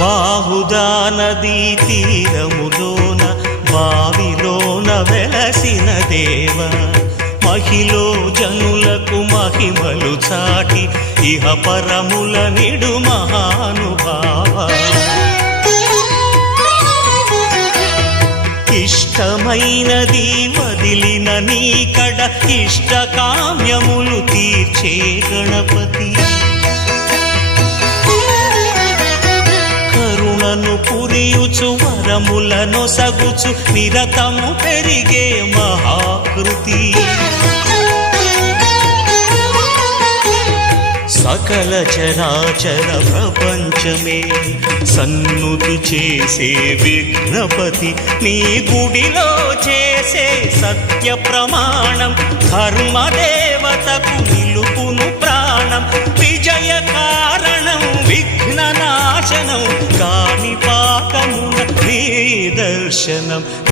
బాహుదా నదీ తీరములోన బావిలోన వెలసిన దేవ, మహిలో జనులకు మహిమలు చాటి ఇహ పరముల నిడు మహానుభావ. ఇష్టమైనది వదిలిన నీకడ ఇష్ట కామ్యములు తీర్చే గణపతి, కరుణను పురియుచు వరములను సగుచు నిరతము పెరిగే మహాకృతి. సకల చరాచర ప్రపంచమే సన్నుతి చేసే విఘ్నపతి, నీ గుడిలో చేసే సత్య ప్రమాణం ధర్మదేవతకు నిలుపును ప్రాణం. విజయ కారణం విఘ్ననాశనం కాణిపాకమున నీ దర్శనం.